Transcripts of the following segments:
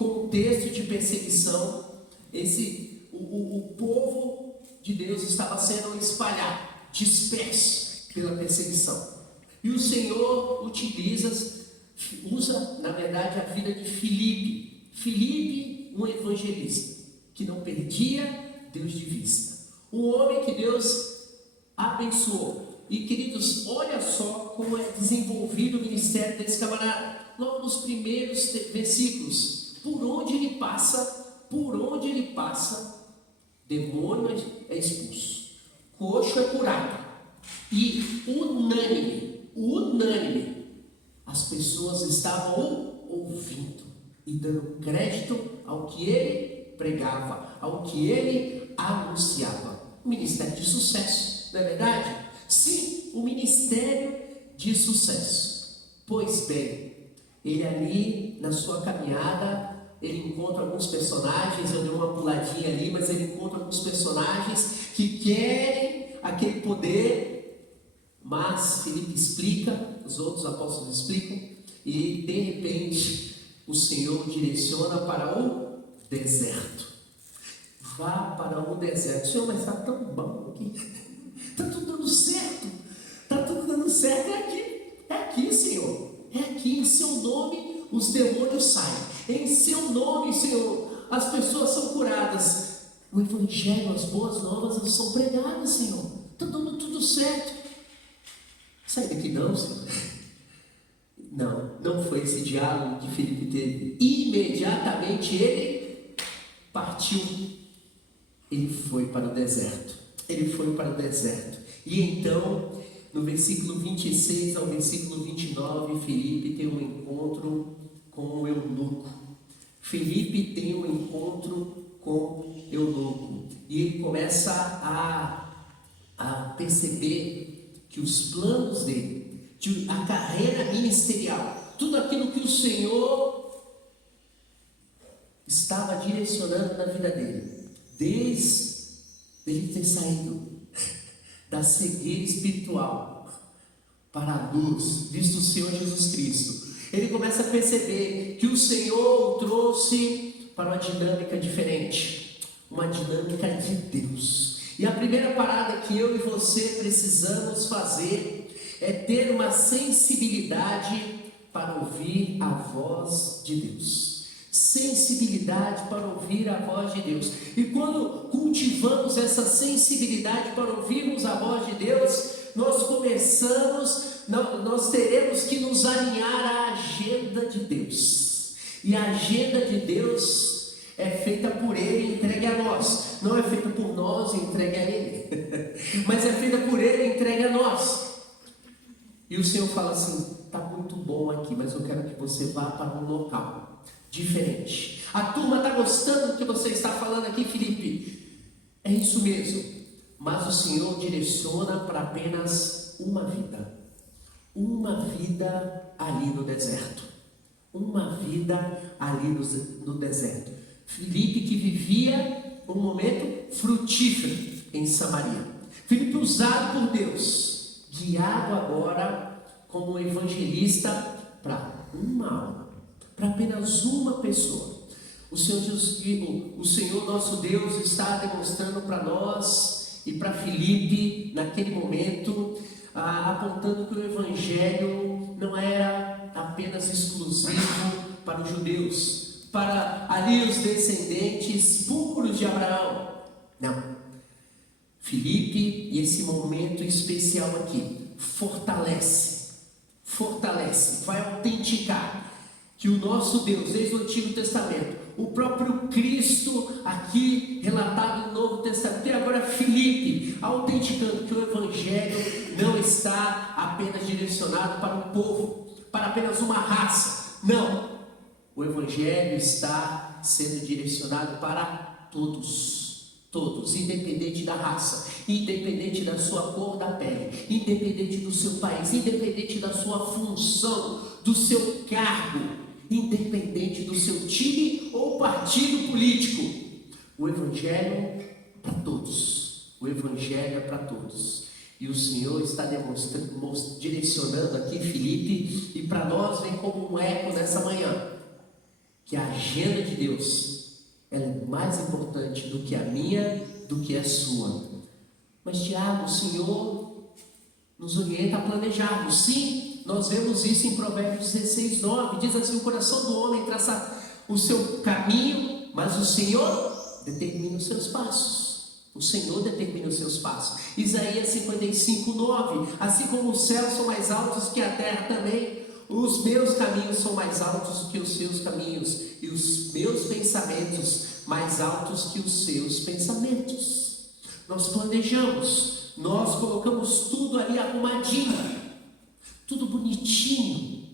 contexto de perseguição, o povo de Deus estava sendo espalhado, disperso pela perseguição. E o Senhor usa, na verdade, a vida de Filipe. Filipe, um evangelista, que não perdia Deus de vista. Um homem que Deus abençoou. E, queridos, olha só como é desenvolvido o ministério desse camarada. Logo nos primeiros versículos, por onde ele passa, demônio é expulso, coxo é curado. E unânime, as pessoas estavam ouvindo e dando crédito ao que ele pregava, ao que ele anunciava. Um ministério de sucesso, não é verdade? Sim, um ministério de sucesso. Pois bem, ele ali na sua caminhada, ele encontra alguns personagens, eu dei uma puladinha ali, mas ele encontra alguns personagens que querem aquele poder. Mas Filipe explica, os outros apóstolos explicam, e de repente o Senhor direciona para o deserto. Vá para o deserto. Senhor, mas está tão bom aqui, está tudo dando certo, é aqui, Senhor, é aqui, em seu nome os demônios saem, em seu nome, Senhor, as pessoas são curadas, o evangelho, as boas novas, elas são pregadas, Senhor, está dando tudo certo. Sai daqui não, Senhor. Não foi esse diálogo que Filipe teve. Imediatamente ele partiu. Ele foi para o deserto. E então, no versículo 26 ao versículo 29, Filipe tem um encontro com o eunuco. E ele começa a perceber que os planos dele, a carreira ministerial, tudo aquilo que o Senhor estava direcionando na vida dele, desde ele ter saído da cegueira espiritual para a luz, visto o Senhor Jesus Cristo, ele começa a perceber que o Senhor o trouxe para uma dinâmica diferente, uma dinâmica de Deus. E a primeira parada que eu e você precisamos fazer é ter uma sensibilidade para ouvir a voz de Deus. Sensibilidade para ouvir a voz de Deus. E quando cultivamos essa sensibilidade para ouvirmos a voz de Deus, nós teremos que nos alinhar à agenda de Deus. E a agenda de Deus é feita por Ele, entregue a nós. Não é feita por nós, entregue a Ele. Mas é feita por Ele, entregue a nós. E o Senhor fala assim: está muito bom aqui, mas eu quero que você vá para um local diferente. A turma está gostando do que você está falando aqui, Filipe. É isso mesmo. Mas o Senhor direciona para apenas uma vida. Uma vida ali no deserto. Filipe que vivia um momento frutífero em Samaria. Filipe usado por Deus, guiado agora como evangelista para uma alma, para apenas uma pessoa. O Senhor nosso Deus está demonstrando para nós e para Filipe naquele momento, apontando que o evangelho não era apenas exclusivo para os judeus, para ali os descendentes puros de Abraão. Não. Filipe, e esse momento especial aqui, fortalece, vai autenticar que o nosso Deus, desde o Antigo Testamento, o próprio Cristo aqui relatado no Novo Testamento, e agora Filipe autenticando que o evangelho não está apenas direcionado para um povo, para apenas uma raça. Não, o evangelho está sendo direcionado para todos, independente da raça, independente da sua cor da pele, independente do seu país, independente da sua função, do seu cargo, independente do seu time ou partido político. O evangelho é para todos. E o Senhor está direcionando aqui Filipe, e para nós vem como um eco nessa manhã, que a agenda de Deus ela é mais importante do que a minha, do que a sua. Mas Tiago, o Senhor nos orienta a planejarmos. Sim, nós vemos isso em Provérbios 16, 9. Diz assim: o coração do homem traça o seu caminho, mas o Senhor determina os seus passos. O Senhor determina os seus passos. Isaías 55, 9. Assim como os céus são mais altos que a terra também, os meus caminhos são mais altos que os seus caminhos, e os meus pensamentos mais altos que os seus pensamentos. Nós planejamos, nós colocamos tudo ali arrumadinho, tudo bonitinho,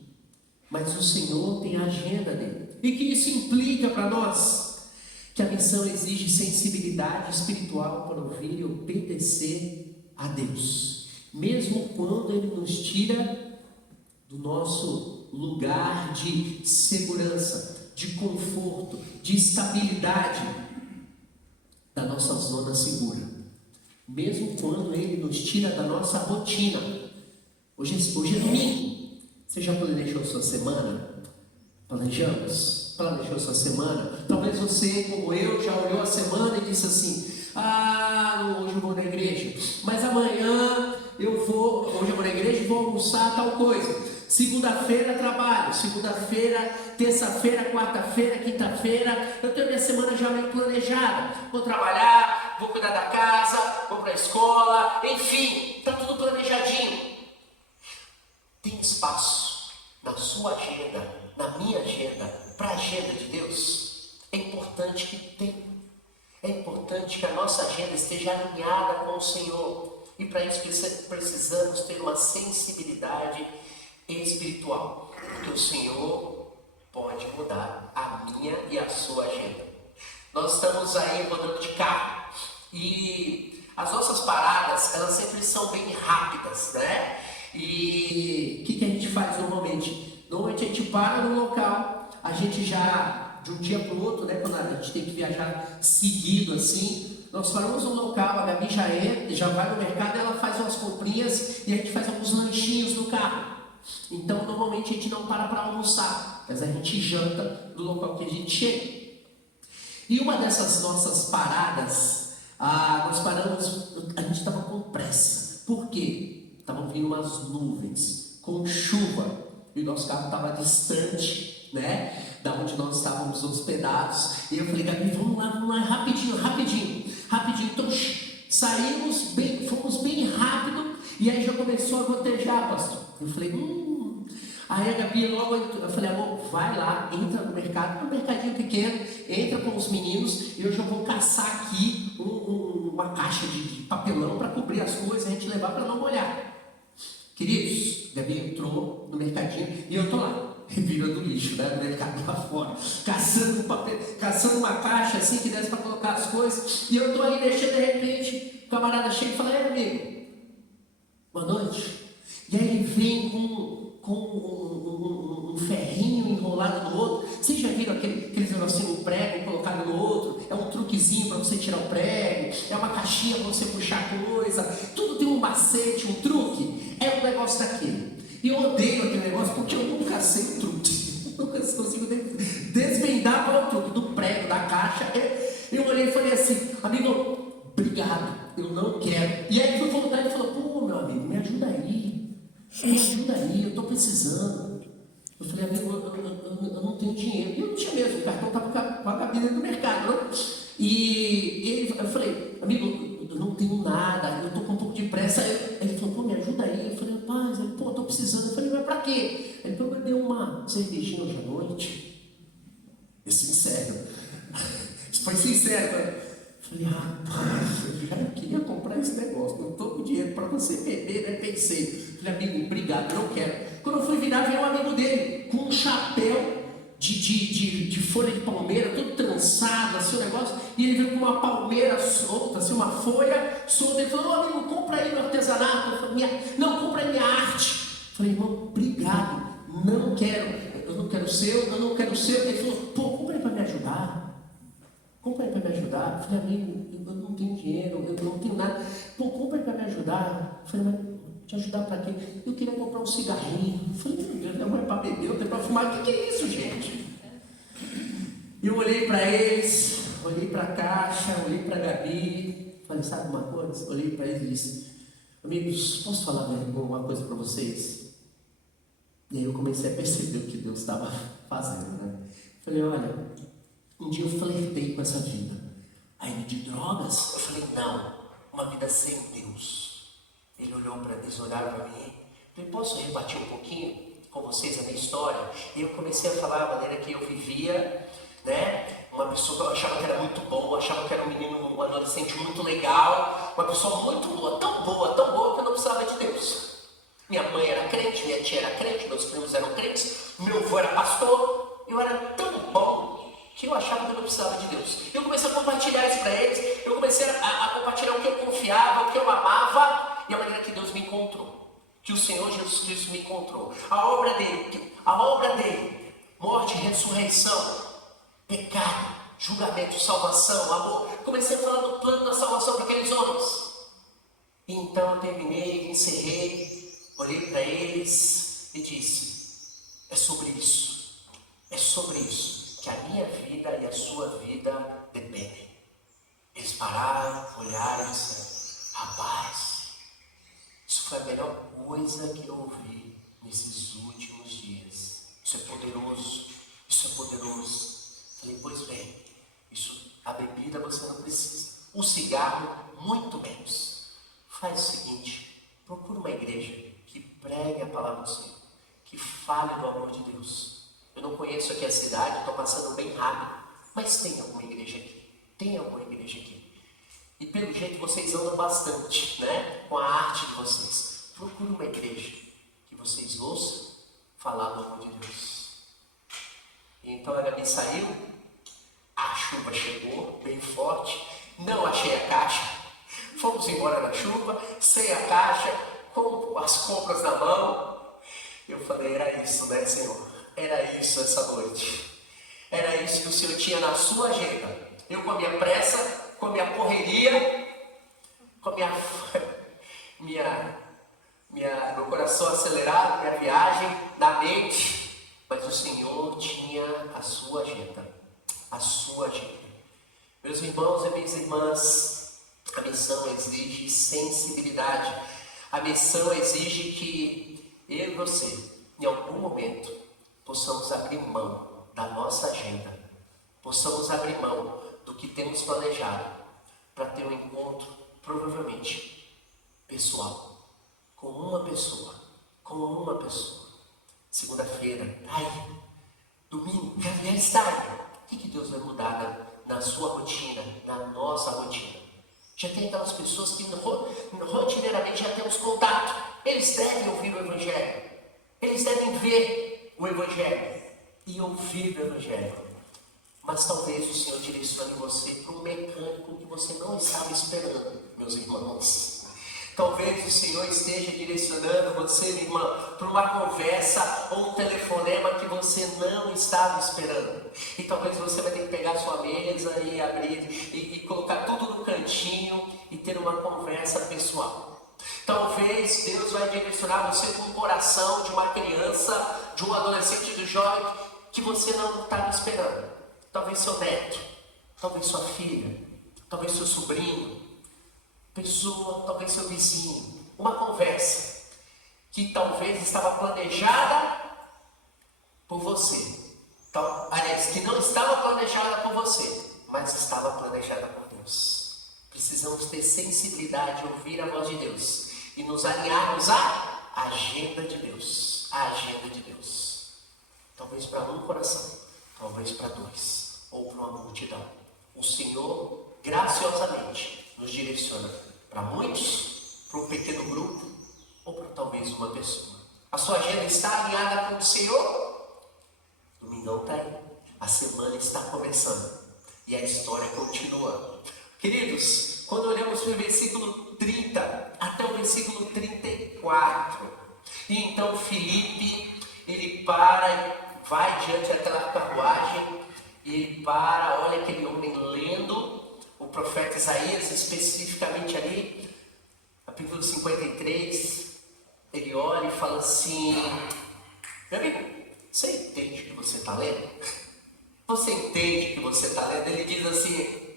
mas o Senhor tem a agenda dele. E que isso implica para nós? Que a missão exige sensibilidade espiritual para ouvir e obedecer a Deus, mesmo quando Ele nos tira do nosso lugar de segurança, de conforto, de estabilidade, da nossa zona segura, mesmo quando Ele nos tira da nossa rotina. Hoje é domingo. Você já planejou sua semana? Planejamos? Planejou sua semana? Talvez você, como eu, já olhou a semana e disse assim: hoje eu vou na igreja, mas amanhã hoje eu vou na igreja e vou almoçar tal coisa. Segunda-feira trabalho, segunda-feira, terça-feira, quarta-feira, quinta-feira, eu tenho minha semana já meio planejada. Vou trabalhar, vou cuidar da casa, vou para a escola, enfim, está tudo planejadinho. Tem espaço na sua agenda, na minha agenda, para a agenda de Deus? É importante que tenha. É importante que a nossa agenda esteja alinhada com o Senhor. E para isso precisamos ter uma sensibilidade espiritual. Porque o Senhor pode mudar a minha e a sua agenda. Nós estamos aí rodando de carro. E as nossas paradas, elas sempre são bem rápidas, né? E o que a gente faz normalmente? Normalmente a gente para no local, a gente já, de um dia para o outro, né, quando a gente tem que viajar seguido assim, nós paramos no local, a Gabi já vai no mercado, ela faz umas comprinhas e a gente faz alguns lanchinhos no carro. Então normalmente a gente não para almoçar, mas a gente janta no local que a gente chega. E uma dessas nossas paradas, nós paramos, a gente estava com pressa. Por quê? Estavam vindo umas nuvens, com chuva, e o nosso carro estava distante, né, da onde nós estávamos hospedados. E eu falei: Gabi, vamos lá, rapidinho. Então saímos bem, fomos bem rápido, e aí já começou a gotejar, pastor. Eu falei: Aí a Gabi logo, eu falei: amor, vai lá, entra no mercado, um mercadinho pequeno, entra com os meninos, e eu já vou caçar aqui uma caixa de papelão para cobrir as coisas, a gente levar para não molhar. Queridos, Gabi entrou no mercadinho e eu tô lá, revirando lixo, né, no mercado lá fora, caçando papel, caçando uma caixa assim que desse para colocar as coisas, e eu tô ali mexendo, de repente, o camarada chega e fala: amigo, boa noite. E aí ele vem com um ferrinho enrolado no outro. Vocês já viram aqueles negocinhos, um prego colocado no outro? É um truquezinho para você tirar o prego, é uma caixinha para você puxar coisa, tudo tem um macete, um truque. É um negócio daquele. E eu odeio aquele negócio porque eu nunca sei o truque. Eu nunca consigo desvendar qual é o truque do prego, da caixa. Eu olhei e falei assim: amigo, obrigado, eu não quero. E aí fui voltar e falou: pô, meu amigo, me ajuda aí, eu estou precisando. Eu falei: amigo, eu não tenho dinheiro. E eu não tinha mesmo, o cartão estava com a cabine do mercado, né? E eu falei: amigo, eu não tenho nada, eu estou com um pouco de pressa. Ele falou: pô, me ajuda aí. Eu falei: rapaz, pô, estou precisando. Eu falei: mas para quê? Ele falou: eu dei uma cervejinha hoje à noite. É sincero. Foi sincero, né? Eu falei: rapaz, eu já queria comprar esse negócio, não estou com dinheiro para você beber, né? Pensei. Falei: amigo, obrigado, eu não quero. Quando eu fui virar, veio um amigo dele com um chapéu de folha de palmeira, todo trançado, assim o negócio, e ele veio com uma palmeira solta, assim, uma folha solta. Ele falou: amigo, compra aí meu artesanato. Eu falei: não, compra aí minha arte. Eu falei: irmão, obrigado, não quero, eu não quero o seu, eu não quero o seu. Ele falou: pô, compra aí para me ajudar. Compra aí para me ajudar. Eu falei: amigo, eu não tenho dinheiro, eu não tenho nada. Pô, compra aí para me ajudar. Eu falei: mas te ajudar para quê? Eu queria comprar um cigarrinho. Eu falei: meu Deus, não é para beber, eu tenho para fumar. O que é isso, gente? E eu olhei para eles, olhei para a Caixa, olhei para a Gabi, falei, sabe uma coisa? Olhei para eles e disse, amigos, posso falar uma coisa para vocês? E aí eu comecei a perceber o que Deus estava fazendo, né? Falei, olha, um dia eu flertei com essa vida. Aí de drogas? Eu falei, não, uma vida sem Deus. Ele olhou para eles, olharam para mim. Falei, posso rebater um pouquinho com vocês a minha história? E eu comecei a falar a maneira que eu vivia, né? Uma pessoa que eu achava que era muito boa, achava que era um menino, um adolescente muito legal, uma pessoa muito boa, tão boa que eu não precisava de Deus. Minha mãe era crente, minha tia era crente, meus primos eram crentes, meu avô era pastor, eu era tão bom que eu achava que eu não precisava de Deus. Eu comecei a compartilhar isso para eles, eu comecei a compartilhar o que eu confiava, o que eu amava, e a maneira que Deus me encontrou, que o Senhor Jesus Cristo me encontrou. A obra dele, morte, ressurreição, pecado, julgamento, salvação, amor. Comecei a falar do plano da salvação daqueles homens. E então eu terminei, encerrei, olhei para eles e disse, é sobre isso que a minha vida e a sua vida dependem. Eles pararam, olharam e disseram, rapaz, isso foi a melhor coisa que eu ouvi nesses últimos dias. Isso é poderoso, isso é poderoso. Falei, pois bem, a bebida você não precisa, o cigarro muito menos. Faz o seguinte, procura uma igreja que pregue a palavra do Senhor, que fale do amor de Deus. Eu não conheço aqui a cidade, estou passando bem rápido, mas tem alguma igreja aqui. E pelo jeito vocês andam bastante, né? Com a arte de vocês. Procure uma igreja que vocês ouçam falar do amor de Deus. E então a Gabi saiu, a chuva chegou bem forte, não achei a caixa. Fomos embora na chuva, sem a caixa, com as compras na mão. Eu falei, era isso, né, Senhor? Era isso essa noite. Era isso que o Senhor tinha na sua agenda. Eu com a minha pressa, com a minha correria, com a meu coração acelerado, minha viagem na mente. Mas o Senhor tinha a sua agenda. A sua agenda. Meus irmãos e minhas irmãs, a missão exige sensibilidade. A missão exige que eu e você, em algum momento, possamos abrir mão da nossa agenda, possamos abrir mão do que temos planejado para ter um encontro, provavelmente, pessoal, com uma pessoa. Segunda-feira, domingo, já está. O que Deus vai mudar na sua rotina, na nossa rotina? Já tem aquelas pessoas que rotineiramente já temos contato. Eles devem ouvir o Evangelho. Eles devem ver o Evangelho e ouvir o Evangelho. Mas talvez o Senhor direcione você para um mecânico que você não estava esperando, meus irmãos. Talvez o Senhor esteja direcionando você, minha irmã, para uma conversa ou um telefonema que você não estava esperando. E talvez você vai ter que pegar a sua mesa e abrir e colocar tudo no cantinho e ter uma conversa pessoal. Talvez Deus vai direcionar você para um coração de uma criança, de um adolescente, de um jovem que você não estava esperando. Talvez seu neto, talvez sua filha, talvez seu sobrinho, talvez seu vizinho. Uma conversa que talvez estava planejada por você. Aliás, que não estava planejada por você, mas estava planejada por Deus. Precisamos ter sensibilidade, ouvir a voz de Deus e nos alinharmos à agenda de Deus. A agenda de Deus. Talvez para um coração, talvez para dois, ou para uma multidão. O Senhor, graciosamente, nos direciona para muitos, para um pequeno grupo, ou para talvez uma pessoa. A sua agenda está alinhada com o Senhor? Domingão está aí. A semana está começando. E a história continua. Queridos, quando olhamos para o versículo 30 até o versículo 34, e então Filipe, ele para, vai diante daquela carruagem, e ele para, olha aquele homem lendo o profeta Isaías, especificamente ali, capítulo 53, ele olha e fala assim, meu amigo, você entende o que você está lendo? Você entende que você está lendo? Ele diz assim,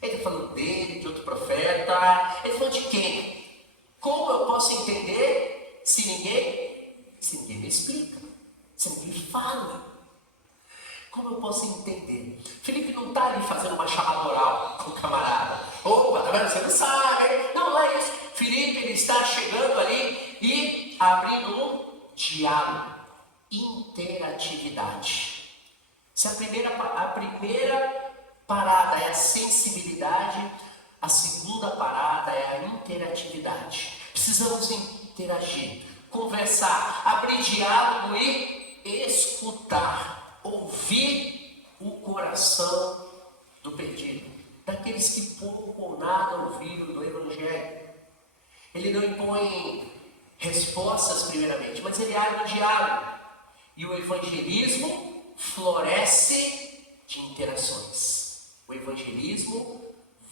Ele está falando dele, de outro profeta. Ele falou de quem? Como eu posso entender se ninguém me explica, se ninguém fala? Como eu posso entender? Felipe não está ali fazendo uma chamada oral com o camarada. Opa, tá vendo? Você não sabe, hein? Não é isso. Felipe, ele está chegando ali e abrindo um diálogo, interatividade. Se a primeira parada é a sensibilidade, a segunda parada é a interatividade. Precisamos interagir, conversar, abrir diálogo e escutar, ouvir o coração do perdido, daqueles que pouco ou nada ouviram do Evangelho. Ele não impõe respostas primeiramente, mas ele abre o diálogo. E o evangelismo floresce de interações. O evangelismo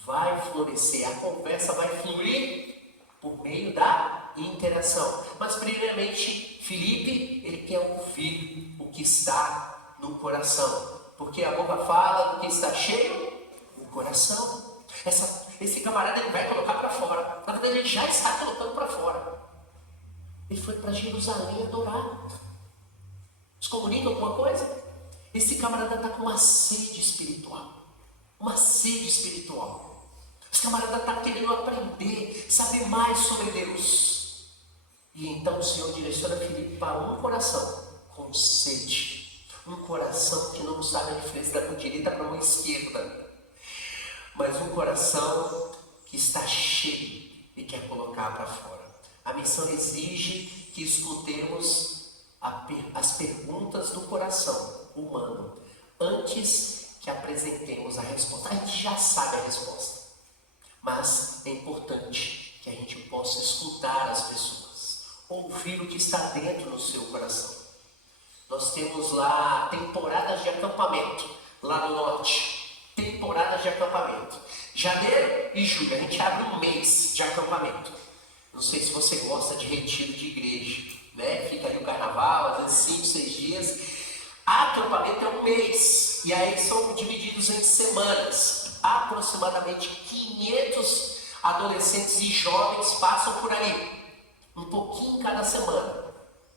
vai florescer, a conversa vai fluir por meio da interação. Mas primeiramente, Felipe, ele quer ouvir o que está no coração. Porque a boca fala do que está cheio no coração. Esse camarada ele vai colocar para fora. Na verdade, ele já está colocando para fora. Ele foi para Jerusalém adorar. Nos comunica alguma coisa? Esse camarada está com uma sede espiritual. Uma sede espiritual. Esse camarada está querendo aprender, saber mais sobre Deus. E então o Senhor direciona Filipe para um coração com sede. Um coração que não sabe a diferença da mão direita para a mão esquerda. Mas um coração que está cheio e quer colocar para fora. A missão exige que escutemos as perguntas do coração humano antes que apresentemos a resposta. A gente já sabe a resposta, mas é importante que a gente possa escutar as pessoas, ouvir o que está dentro do seu coração. Nós temos lá temporadas de acampamento, lá no norte, temporadas de acampamento. Janeiro e julho, a gente abre um mês de acampamento. Não sei se você gosta de retiro de igreja, né? Fica ali o carnaval, às vezes 5, 6 dias. Acampamento é um mês, e aí são divididos em semanas. Aproximadamente 500 adolescentes e jovens passam por ali, um pouquinho cada semana.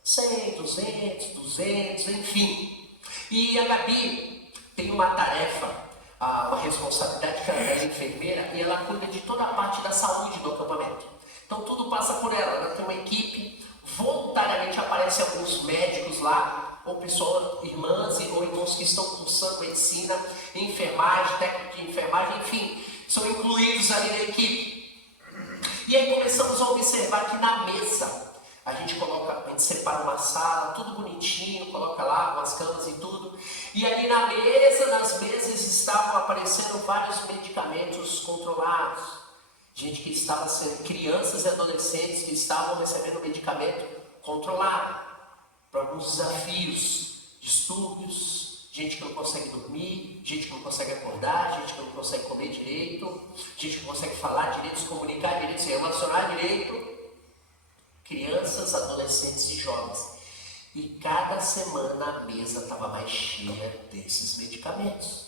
100, 200, enfim. E a Gabi tem uma tarefa, uma responsabilidade, que ela é enfermeira, e ela cuida de toda a parte da saúde do acampamento. Então tudo passa por ela. Ela tem uma equipe, voluntariamente aparecem alguns médicos lá, ou pessoas, irmãs ou irmãos que estão cursando medicina, enfermagem, técnico de enfermagem, enfim, são incluídos ali na equipe. E aí começamos a observar que na mesa, a gente separa uma sala, tudo bonitinho, coloca lá umas camas e tudo. E ali nas mesas estavam aparecendo vários medicamentos controlados. Gente que estava sendo, crianças e adolescentes que estavam recebendo medicamento controlado para alguns desafios, distúrbios, gente que não consegue dormir, gente que não consegue acordar, gente que não consegue comer direito, gente que não consegue falar direito, se comunicar direito, se relacionar direito. Crianças, adolescentes e jovens. E cada semana a mesa estava mais cheia desses medicamentos.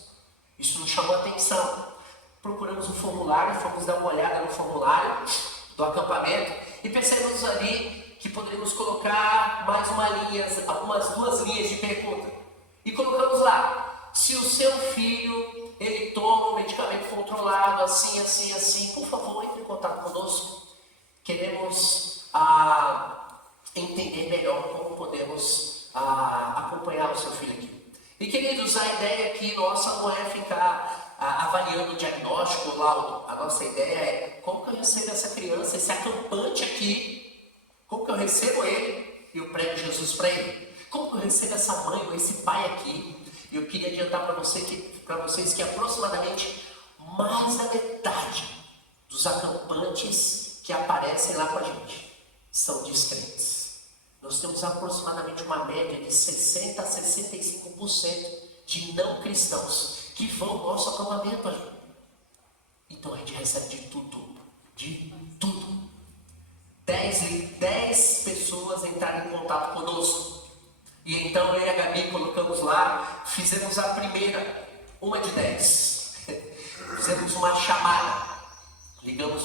Isso nos chamou a atenção. Procuramos um formulário, fomos dar uma olhada no formulário do acampamento e percebemos ali que poderíamos colocar mais algumas 2 linhas de pergunta. E colocamos lá: se o seu filho ele toma um medicamento controlado assim, por favor, entre em contato conosco. Queremos entender melhor como podemos acompanhar o seu filho aqui. E queridos, a ideia aqui nossa não é ficar avaliando o diagnóstico, lá, a nossa ideia é como que eu recebo essa criança, esse acampante aqui, como que eu recebo ele e eu prego Jesus para ele, como que eu recebo essa mãe ou esse pai aqui. E eu queria adiantar para vocês que aproximadamente mais da metade dos acampantes que aparecem lá com a gente são descrentes. Nós temos aproximadamente uma média de 60% a 65% de não cristãos que vão ao nosso acampamento ali. Então a gente recebe de tudo. 10 pessoas entraram em contato conosco. E então eu e a Gabi colocamos lá, fizemos a primeira, uma de 10. Fizemos uma chamada, ligamos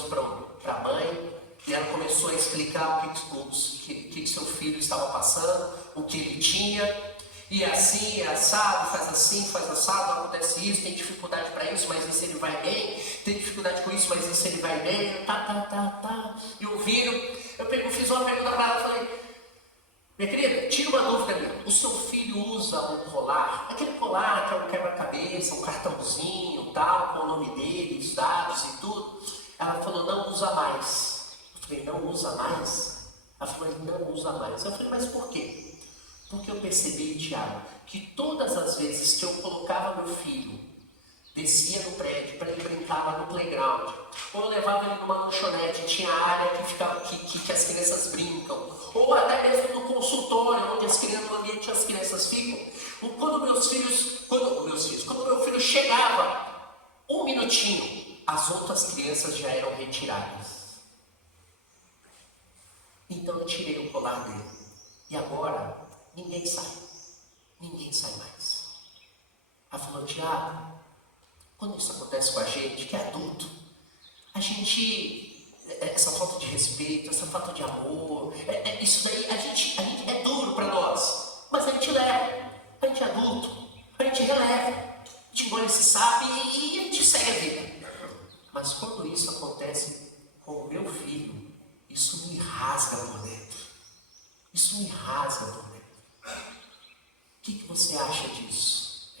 para a mãe e ela começou a explicar o que seu filho estava passando, o que ele tinha. E é assim, é assado, faz assim, faz assado, acontece isso, tem dificuldade para isso, mas isso ele vai bem, tem dificuldade com isso, mas isso ele vai bem, tá. E ouvindo, fiz uma pergunta para ela, falei, minha querida, tira uma dúvida minha, o seu filho usa um colar, aquele colar que é um quebra-cabeça, um cartãozinho, tal, com o nome dele, os dados e tudo? Ela falou, não usa mais. Eu falei, não usa mais? Ela falou, não usa mais. Eu falei, mas por quê? Porque eu percebi, Tiago, que todas as vezes que eu colocava meu filho, descia no prédio para ele brincar lá no playground, ou eu levava ele numa lanchonete, tinha área que as crianças brincam, ou até mesmo no consultório, onde no ambiente as crianças ficam, quando meu filho chegava, um minutinho, as outras crianças já eram retiradas. Então eu tirei o colar dele. E agora, ninguém sai mais. Ela falou, Tiago, quando isso acontece com a gente, que é adulto, a gente, essa falta de respeito, essa falta de amor, isso daí, a gente é duro para nós, mas a gente leva, a gente é adulto, a gente releva, a gente engole esse sapo e a gente segue a vida. Mas quando isso acontece com o meu filho, isso me rasga por dentro. Isso me rasga por dentro. O que você acha disso?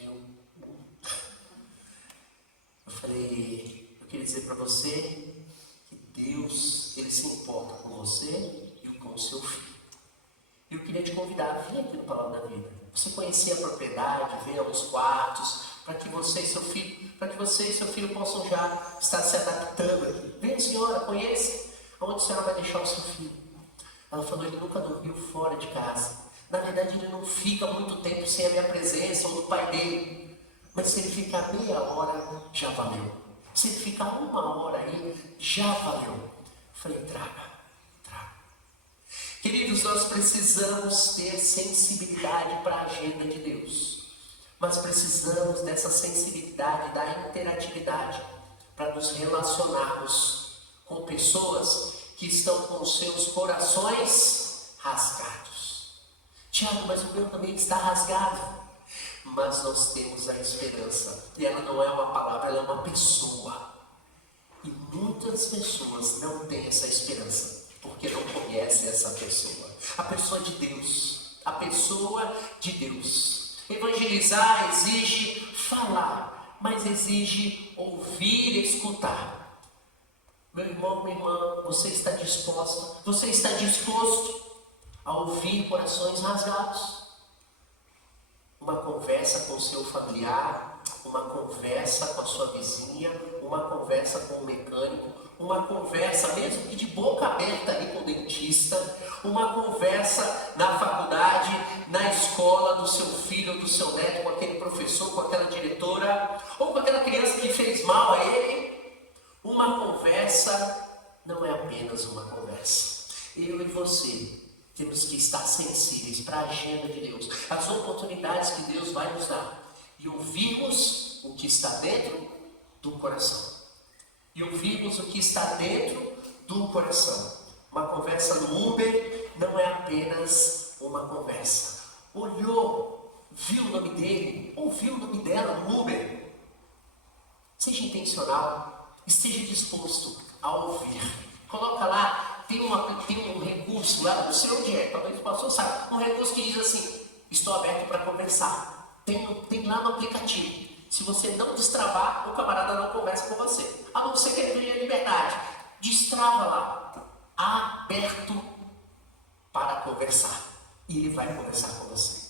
Eu falei, eu queria dizer para você que Deus, Ele se importa com você e com o seu filho. Eu queria te convidar, vem aqui no Palavra da Vida. Você conhecer a propriedade, ver os quartos, para que você e seu filho possam já estar se adaptando aqui. Vem, senhora, conheça. Onde a senhora vai deixar o seu filho? Ela falou, ele nunca dormiu fora de casa. Na verdade, ele não fica muito tempo sem a minha presença ou do pai dele. Mas se ele ficar meia hora, já valeu. Se ele ficar uma hora aí, já valeu. Eu falei, traga. Queridos, nós precisamos ter sensibilidade para a agenda de Deus. Mas precisamos dessa sensibilidade, da interatividade, para nos relacionarmos com pessoas que estão com seus corações rasgados. Tiago, mas o meu também está rasgado. Mas nós temos a esperança. E ela não é uma palavra, ela é uma pessoa. E muitas pessoas não têm essa esperança, porque não conhecem essa pessoa. A pessoa de Deus. A pessoa de Deus. Evangelizar exige falar, mas exige ouvir e escutar. Meu irmão, minha irmã, você está disposto a ouvir corações rasgados? Uma conversa com o seu familiar, uma conversa com a sua vizinha, uma conversa com o mecânico, uma conversa mesmo que de boca aberta ali com o dentista, uma conversa na faculdade, na escola do seu filho ou do seu neto, com aquele professor, com aquela diretora, ou com aquela criança que fez mal a ele. Uma conversa não é apenas uma conversa. Eu e você temos que estar sensíveis para a agenda de Deus, as oportunidades que Deus vai nos dar, e ouvirmos o que está dentro do coração. E ouvirmos o que está dentro do coração. Uma conversa no Uber não é apenas uma conversa. Olhou, viu o nome dele, ouviu o nome dela no Uber. Seja intencional, esteja disposto a ouvir. Coloca lá, tem um recurso lá, não sei onde é, talvez o pastor saiba, um recurso que diz assim, estou aberto para conversar. Tem lá no aplicativo. Se você não destravar, o camarada não conversa com você. A não ser que ele tenha liberdade. Destrava lá. Aberto para conversar. E ele vai conversar com você.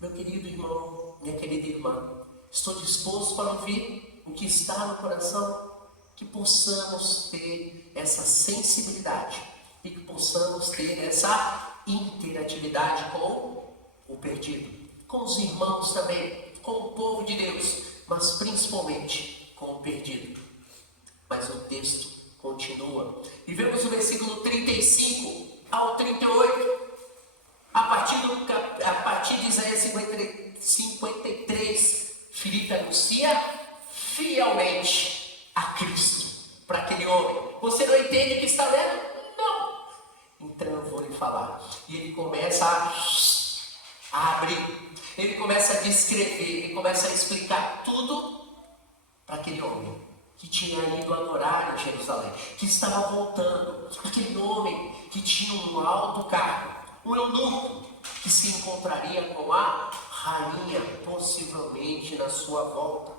Meu querido irmão, minha querida irmã, estou disposto para ouvir o que está no coração, que possamos ter essa sensibilidade e que possamos ter essa interatividade com o perdido, com os irmãos também, com o povo de Deus, mas principalmente com o perdido. Mas o texto continua. E vemos o versículo 35 ao 38. A partir de Isaías 53, Filipe anuncia fielmente a Cristo para aquele homem. Você não entende o que está lendo? Não. Então eu vou lhe falar. E ele começa a abrir, ele começa a descrever, ele começa a explicar tudo para aquele homem que tinha ido adorar em Jerusalém, que estava voltando, aquele homem que tinha um alto cargo, um eunuco que se encontraria com a rainha, possivelmente na sua volta.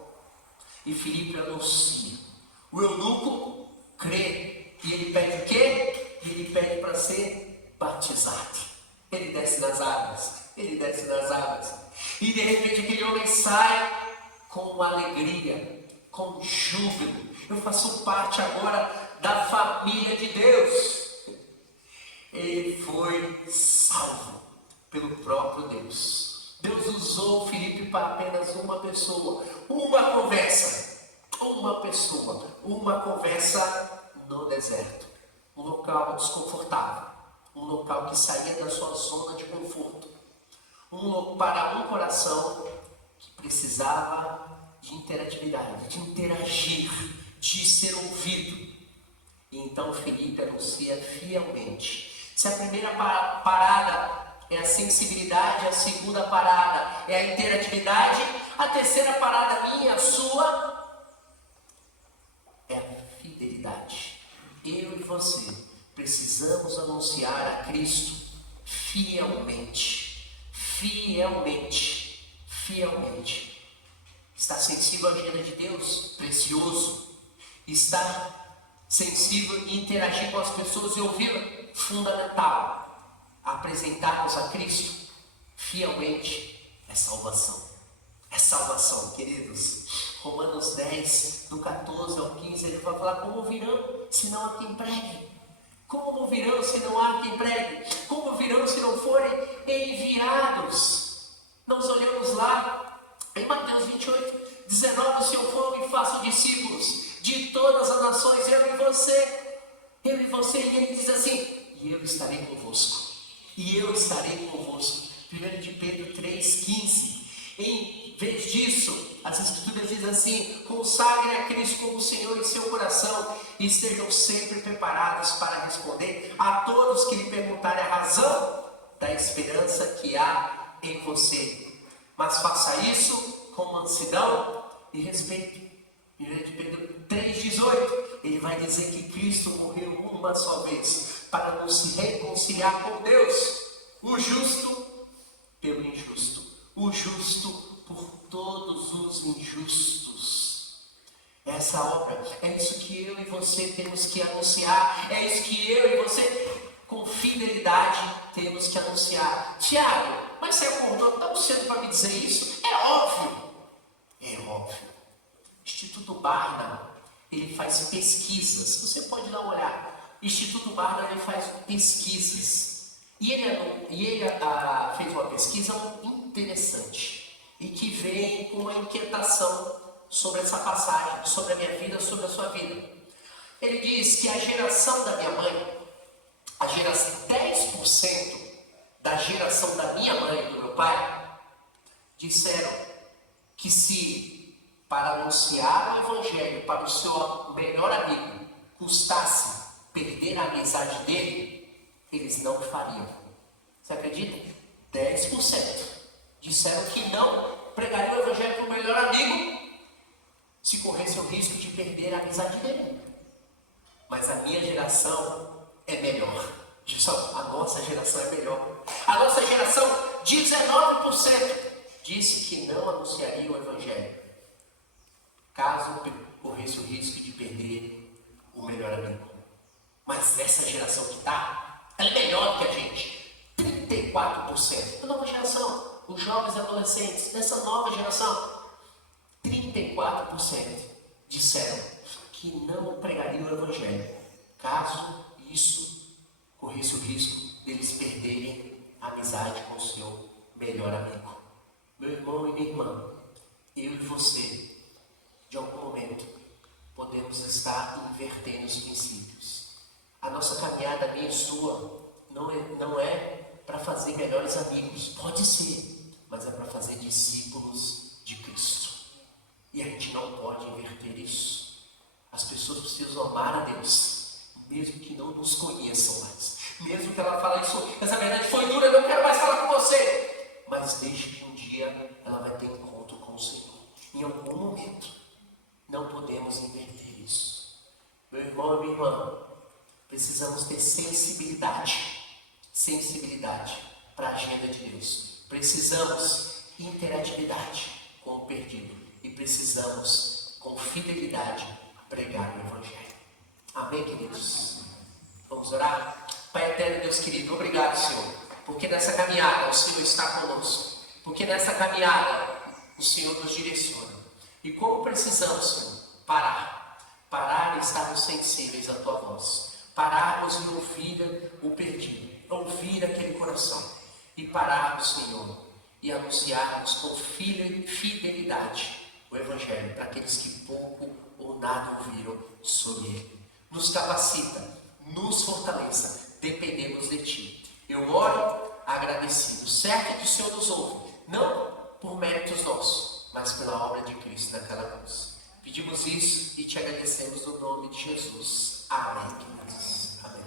E Filipe anuncia. O eunuco crê e ele pede o quê? Ele pede para ser batizado. Ele desce nas águas, e de repente aquele homem sai com alegria, com júbilo. Eu faço parte agora da família de Deus. Ele foi salvo pelo próprio Deus. Deus usou Filipe para apenas uma pessoa, uma conversa no deserto, um local desconfortável, um local que saía da sua zona de conforto, para um coração que precisava de interatividade, de interagir, de ser ouvido. E então Filipe anuncia fielmente. Se a primeira parada é a sensibilidade, a segunda parada é a interatividade, a terceira parada minha, a sua, é a fidelidade. Eu e você precisamos anunciar a Cristo fielmente. Está sensível à agenda de Deus? Precioso. Está sensível e interagir com as pessoas e ouvi-la? Fundamental. Apresentarmos a Cristo fielmente é salvação. É salvação, queridos. Romanos 10, do 14 ao 15, ele vai falar: como ouvirão se não há quem pregue? Como ouvirão se não há quem pregue? Como ouvirão se não forem enviados? Nós olhamos lá em Mateus 28, 19: se eu for e faço discípulos de todas as nações, eu e você, e ele diz assim: e eu estarei convosco. 1 de Pedro 3,15. Em vez disso, as Escrituras dizem assim: consagrem a Cristo como Senhor em seu coração e estejam sempre preparados para responder a todos que lhe perguntarem a razão da esperança que há em você. Mas faça isso com mansidão e respeito. 1 de Pedro 3,18, ele vai dizer que Cristo morreu uma só vez para nos reconciliar com Deus, o justo pelo injusto, o justo por todos os injustos. Essa obra, é isso que eu e você temos que anunciar, é isso que eu e você, com fidelidade, temos que anunciar. Tiago, mas você acordou tão cedo para me dizer isso? É óbvio. Instituto Barnum, ele faz pesquisas, você pode dar uma olhada. Instituto Barnum, ele faz pesquisas. E ele fez uma pesquisa interessante e que vem com uma inquietação sobre essa passagem, sobre a minha vida, sobre a sua vida. Ele diz que a geração da minha mãe, 10% da geração da minha mãe e do meu pai, disseram que se para anunciar o Evangelho para o seu melhor amigo custasse perder a amizade dele, eles não fariam. Você acredita? 10% disseram que não pregariam o Evangelho para o melhor amigo se corresse o risco de perder a amizade dele. Mas a minha geração é melhor. A nossa geração é melhor. A nossa geração, 19%, disse que não anunciaria o Evangelho caso corresse o risco de perder o melhor amigo. Mas essa geração que está, ela é melhor do que a gente. 34%. A nova geração, os jovens e adolescentes, dessa nova geração, 34% disseram que não pregariam o Evangelho caso isso corresse o risco deles perderem a amizade com o seu melhor amigo. Meu irmão e minha irmã, eu e você, de algum momento, podemos estar invertendo os princípios. A nossa caminhada, minha e sua, não é para fazer melhores amigos. Pode ser, mas é para fazer discípulos de Cristo. E a gente não pode inverter isso. As pessoas precisam amar a Deus, mesmo que não nos conheçam mais. Mesmo que ela fale isso, essa verdade foi dura, eu não quero mais falar com você. Mas deixe que um dia ela vai ter encontro com o Senhor. Em algum momento, não podemos inverter isso. Meu irmão e minha irmã, precisamos ter sensibilidade para a agenda de Deus. Precisamos interatividade com o perdido e precisamos, com fidelidade, pregar o Evangelho. Amém, queridos? Vamos orar? Pai eterno, Deus querido, obrigado, Senhor, porque nessa caminhada o Senhor está conosco, porque nessa caminhada o Senhor nos direciona. E como precisamos, Senhor, parar e estarmos sensíveis à Tua voz, pararmos e ouvir o perdido, ouvir aquele coração, e pararmos, Senhor, e anunciarmos com fidelidade o Evangelho para aqueles que pouco ou nada ouviram sobre ele. Nos capacita, nos fortaleça, dependemos de Ti. Eu oro agradecido, certo que o Senhor nos ouve, não por méritos nossos, mas pela obra de Cristo naquela cruz. Pedimos isso e Te agradecemos no nome de Jesus. Amém, queridos. Amém.